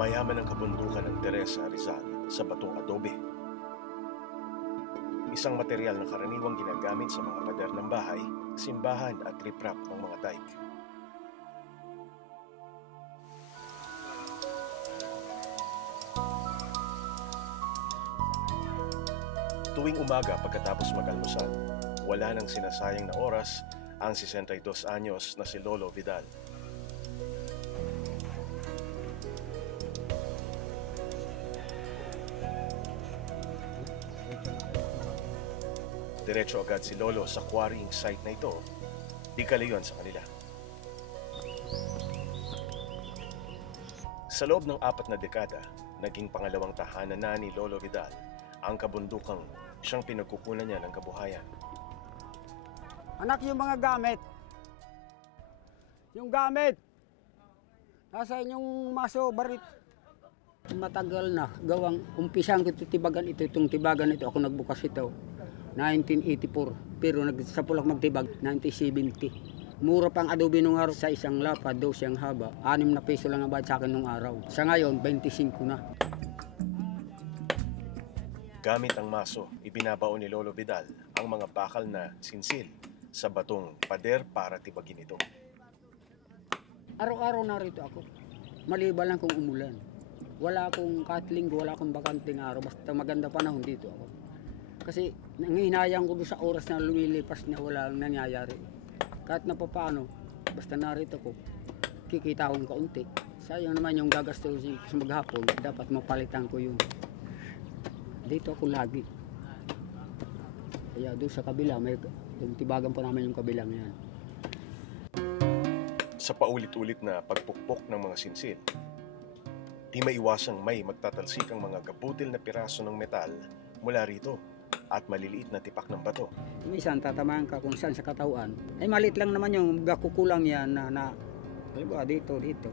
Mayaman ang kabundukan ng Teresa Rizal sa batong adobe. Isang material na karaniwang ginagamit sa mga pader ng bahay, simbahan at riprap ng mga dike. Tuwing umaga pagkatapos mag-almusal, wala nang sinasayang na oras ang 62 anyos na si Lolo Vidal. Diretso agad si Lolo sa quarrying site na ito, di kalayuan sa kanila. Sa loob ng 4 na dekada, naging pangalawang tahanan na ni Lolo Vidal ang kabundukang siyang pinagkukunan niya ng kabuhayan. Anak, yung mga gamit. Yung gamit. Nasa inyong maso, barit. Matagal na. Gawang umpisan ko titibagan ito. Itong tibagan ito, ako nagbukas ito. 1984. Pero nagsapulak magtibag, 1970. Mura pang adobe nung araw sa isang lapa, 12 ang haba. 6 na peso lang ang bayad sa akin nung araw. Sa ngayon, 25 na. Gamit ang maso, ibinabaon ni Lolo Vidal ang mga bakal na sinsil sa batong pader para tibagin ito. Araw-araw narito ako. Maliban lang kung umulan. Wala akong kahit linggo, wala akong bakanting araw. Basta maganda panahon dito ako. Kasi nanginayang ko doon sa oras na lumilipas na wala nangyayari. Kahit na paano, basta narito ko, kikita akong kaunti. Sayang naman yung gagastusin sa maghapon, dapat mapalitan ko yun. Dito ako lagi. Kaya doon sa kabila, may tibagan pa namin yung kabilang yan. Sa paulit-ulit na pagpukpok ng mga sinsil, di maiwasang may magtatalsik ang mga gabutil na piraso ng metal mula rito at maliliit na tipak ng bato. Minsan tatamaan ka kung saan sa katawan. Ay maliit lang naman yung gakukulang yan na dito.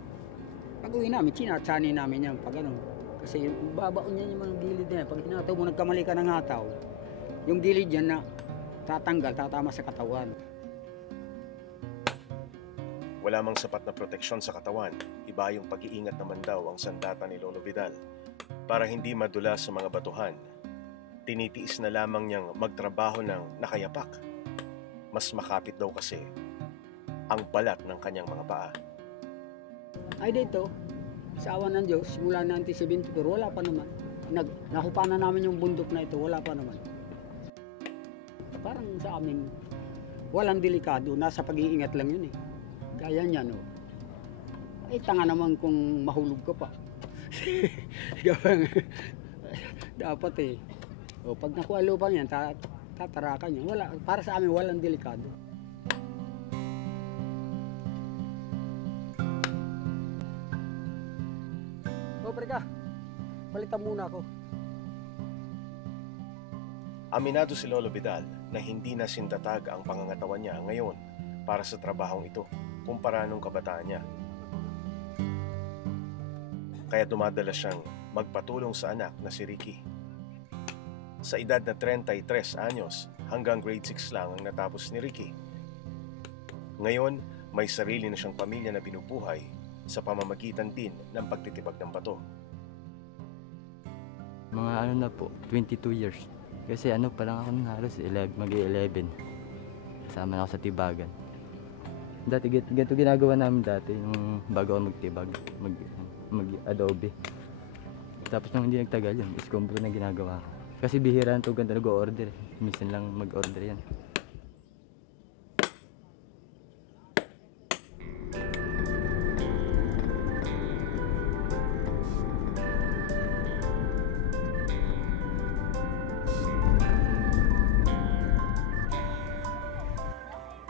Pag uwi namin, chinatsani namin yan pag ano. Kasi yung babaon niya yung mga gilid na yan. Pag hinataw mo, nagkamali ka ng hataw, yung gilid yan na tatanggal, tatama sa katawan. Wala mang sapat na proteksyon sa katawan, iba yung pag-iingat naman daw ang sandata ni Lolo Vidal. Para hindi madulas sa mga batuhan, tinitiis na lamang niyang magtrabaho ng nakayapak. Mas makapit daw kasi ang balat ng kanyang mga paa. Ay dito, sa awan ng Diyos, mula 1970, pero wala pa naman. Nakupa na namin yung bundok na ito, wala pa naman. Parang sa amin, walang delikado, nasa pag-iingat lang yun eh. Gaya niya, no? Ay, tanga naman kung mahulog ka pa. Dapat eh. O, pag nakuha lupang yan, tatarakan yan. Wala, para sa amin, walang delikado. O, preka, palitan muna ako. Aminado si Lolo Vidal na hindi na sintatag ang pangangatawan niya ngayon para sa trabahong ito kumpara nung kabataan niya. Kaya dumadala siyang magpatulong sa anak na si Ricky. Sa edad na 33 anyos, hanggang grade 6 lang ang natapos ni Ricky. Ngayon, may sarili na siyang pamilya na binubuhay sa pamamagitan din ng pagtitibag ng bato. Mga ano na po, 22 years. Kasi ano pa lang ako nung halos mag-11. Kasama na ako sa tibagan. Dati, ganito ginagawa namin dati, yung bago ako magtibag, mag-adobe. Tapos nung hindi nagtagal yun, iskombro na ginagawa ko. Kasi bihira na ito ganito nag-o-order. Minsan lang mag-order yan.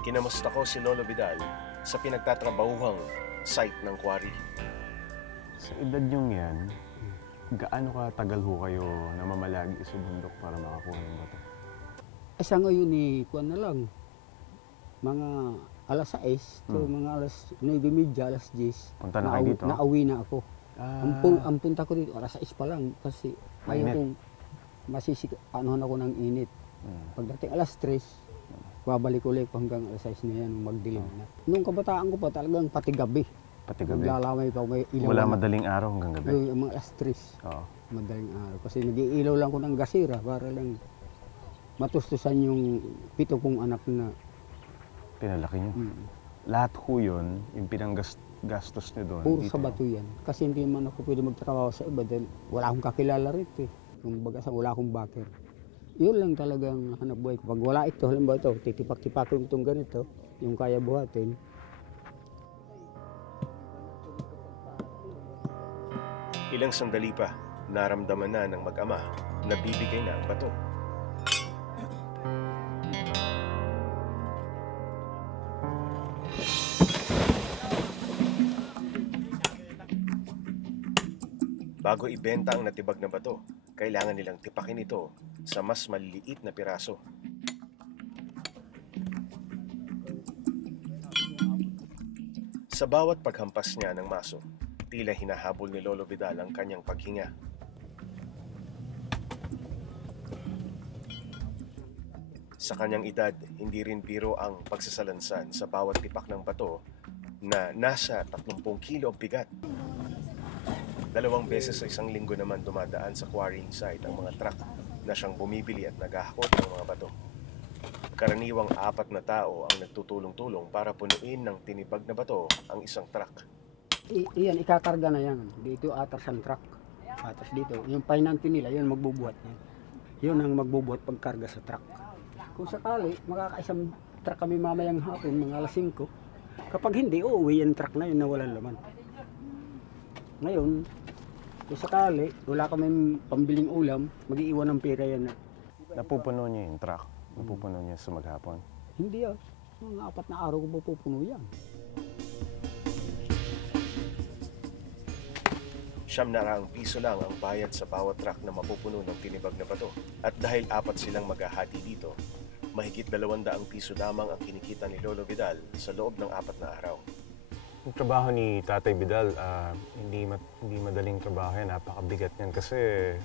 Kinamusta ko si Lolo Vidal sa pinagtatrabahuhang site ng quarry. Sa edad niyong yan, gaano katagal ho kayo namamalagi sa bundok para makakuha ng bato? Sa ngayon eh, kuwan na lang. Mga alas 6 to mga alas 9:30, alas 10. Punta na kayo dito? Nauwi na ako. Ang punta ko dito, alas 6 pa lang kasi ayaw kong anuhan ako ng init. Pagdating alas 3, babalik ulit hanggang alas 6 na yan, magdilim na. Nung kabataan ko pa talagang pati gabi. Pati gabi. Maglalamay pa, may ilaw. Wala madaling araw hanggang gabi. Yung mga astris. Oo. Madaling araw. Kasi nag-iilaw lang ko ng gasira para lang matustusan yung 7 kong anak na. Pinalaki niyo. Lahat ho yun, yung pinanggastos niyo doon. Puro sa bato yan. Kasi hindi man ako pwede magtrabaho sa iba dahil wala akong kakilala rito eh. Kung baga wala akong backer. Yun lang talagang hanap buhay ko. Pag wala ito, halimbawa ito, titipak-tipak ko itong ganito, yung kaya buhatin. Ilang sandali pa, naramdaman na ng mag-ama na bibigay na ang bato. Bago ibenta ang natibag na bato, kailangan nilang tipakin ito sa mas maliliit na piraso. Sa bawat paghampas niya ng maso, tila hinahabol ni Lolo Vidal ang kanyang paghinga. Sa kanyang edad, hindi rin biro ang pagsasalansan sa bawat tipak ng bato na nasa 30 kilo ang bigat. 2 beses sa isang linggo naman dumadaan sa quarrying site ang mga truck na siyang bumibili at naghahakot ng mga bato. Karaniwang 4 na tao ang nagtutulong-tulong para punuin ng tinibag na bato ang isang truck. Iyan, ikakarga na yan. Dito atras ang truck. Atras dito. Yung painanti nila, yun magbubuhat yan. Yun ang magbubuhat pagkarga sa truck. Kung sakali, makakaisang truck kami mamayang hapon, mga alas 5. Kapag hindi, uuwi yung truck na yun na walang laman. Ngayon, kung sakali, wala kami pambiling ulam, mag-iiwan ng pera yan. Napupuno niyo yung truck? Napupuno niyo sa maghapon? Hindi ah. Mga 4 na araw ko pupuno yan. 700 piso lang ang bayad sa bawat truck na mapupuno ng tinibag na bato. At dahil 4 silang maghahati dito, mahigit 200 piso lamang ang kinikita ni Lolo Vidal sa loob ng 4 na araw. Yung trabaho ni Tatay Vidal, hindi madaling trabaho yan. Napakabigat niyan kasi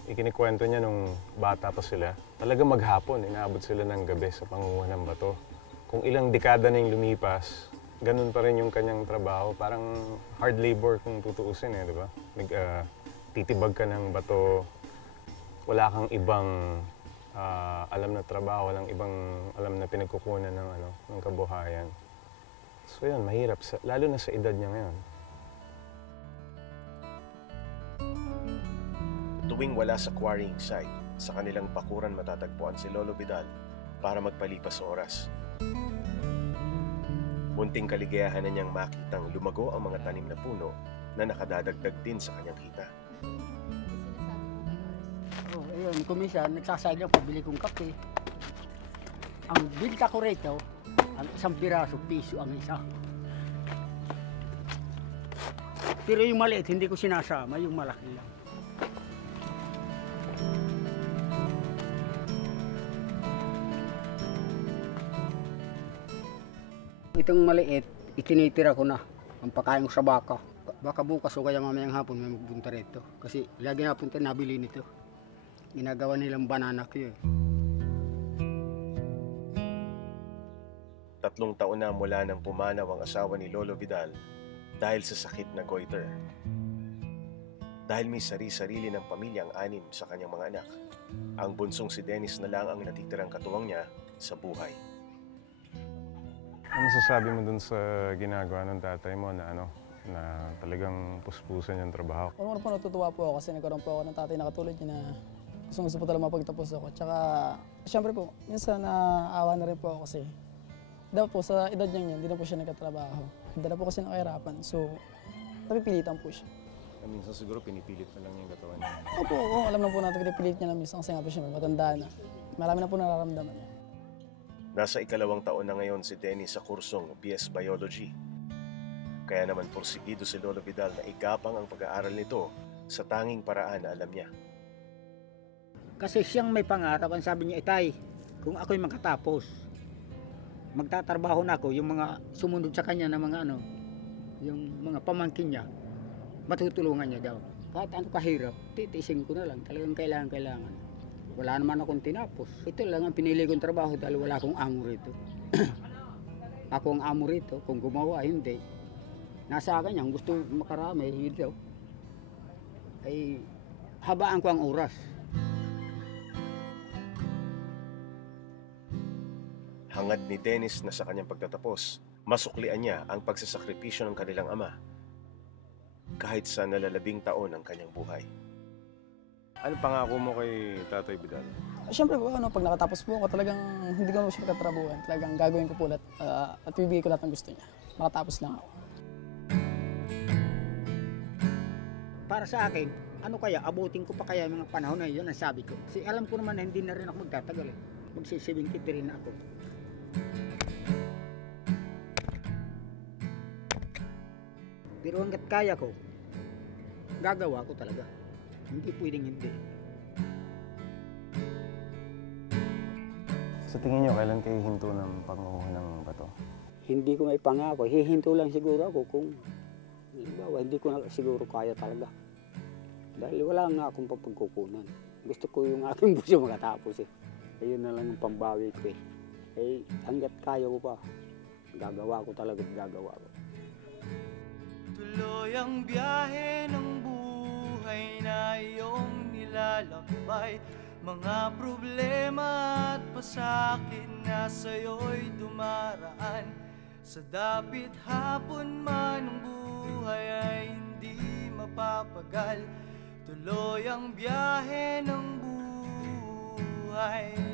ikinikwento niya nung bata pa sila. Talaga maghapon, inaabot sila ng gabi sa panguha ng bato. Kung ilang dekada na yung lumipas, ganun pa rin yung kanyang trabaho. Parang hard labor kung tutuusin di ba? Titibag ka ng bato, wala kang ibang alam na trabaho, walang ibang alam na pinagkukunan ng kabuhayan. So yun, mahirap, lalo na sa edad niya ngayon. Tuwing wala sa quarrying site, sa kanilang bakuran matatagpuan si Lolo Vidal para magpalipas sa oras. Munting kaligayahan na niyang makitang lumago ang mga tanim na puno na nakadadagdag din sa kanyang kita. Oh, ayun, kuminsan, nagsasayang pabili kong kape. Ang binta ko rito, ang isang piraso, piso ang isa. Pero yung maliit, hindi ko sinasama, yung malaki lang. Itong maliit, itinitira ko na ang pagkain ko sa baka. Baka bukas o kaya mamayang hapon may magpunta rito. Kasi lagi napunta nabili nito. Ginagawa nilang banana cue. 3 taon na mula nang pumanaw ang asawa ni Lolo Vidal dahil sa sakit na goiter. Dahil may sarili-sarili ng pamilya ang 6 sa kanyang mga anak, ang bunsong si Dennis na lang ang natitirang katuwang niya sa buhay. Ano masasabi mo dun sa ginagawa ng tatay mo na na talagang puspusan yung trabaho? Una po natutuwa po ako kasi nagkaroon po ako ng tatay na katulad niya na gusto po talaga mapagtapos ako. Tsaka, syempre po, minsan naawa na rin po ako kasi dapat po sa edad niya hindi na po siya nagkatrabaho. Dala po kasi ng kahirapan. So, napipilitan po siya. Minsan siguro pinipilit na lang yung katawan niya. Opo, alam na po natin pinipilit niya na minsan kasi nga po siya matanda na. Marami na po nararamdaman niya. Nasa 2 taon na ngayon si Dennis sa kursong BS Biology. Kaya naman porsigido si Lolo Vidal na igapang ang pag-aaral nito sa tanging paraan na alam niya. Kasi siyang may pangarap, ang sabi niya, Itay, kung ako'y makatapos, magtatrabaho na ako, yung mga sumunod sa kanya na mga yung mga pamangkin niya, matutulungan niya daw. Kahit ano kahirap, titiisin ko na lang, talagang kailangan. Wala naman akong tinapos. Ito lang ang pinili kong trabaho dahil wala akong amo rito. Ako ang amo rito, kung gumawa, hindi. nasa akin yan, gusto makarami, hindi daw. Ay, habaan ko ang oras. Hangad ni Dennis na sa kanyang pagtatapos, masuklian niya ang pagsasakripisyo ng kanilang ama kahit sa nalalabing taon ng kanyang buhay. Ano pangako mo kay Tatay Vidal? Siyempre po, pag nakatapos po ako, talagang hindi ko na siya magkatrabuhan. Talagang gagawin ko po lahat at bibigay ko lahat ng gusto niya. Makatapos lang ako. Para sa akin, ano kaya, abutin ko pa kaya yung mga panahon na yun, ang sabi ko. Kasi alam ko naman na hindi na rin ako magtatagal eh. Magsi-73 na ako. Pero hanggat kaya ko, gagawa ko talaga. Hindi pwedeng hindi. Sa tingin niyo, kailan kayo hinto ng panguha ng bato? Hindi ko may pangako. Hihinto lang siguro ako kung halimbawa, hindi ko na siguro kaya talaga. Dahil wala nga akong papagkukunan. Gusto ko yung aking buso makatapos eh. Ayun na lang yung pambawi ko eh. Eh, hanggat kaya ko pa, gagawa ko talaga at gagawa ko. Tuloy ang biyahe ng buhay na iyong nilalakbay. Mga problema at pasakit na sa'yo'y dumaraan. Sa dapit hapon man ng buhay ay hindi mapapagal. Tuloy ang biyahe ng buhay.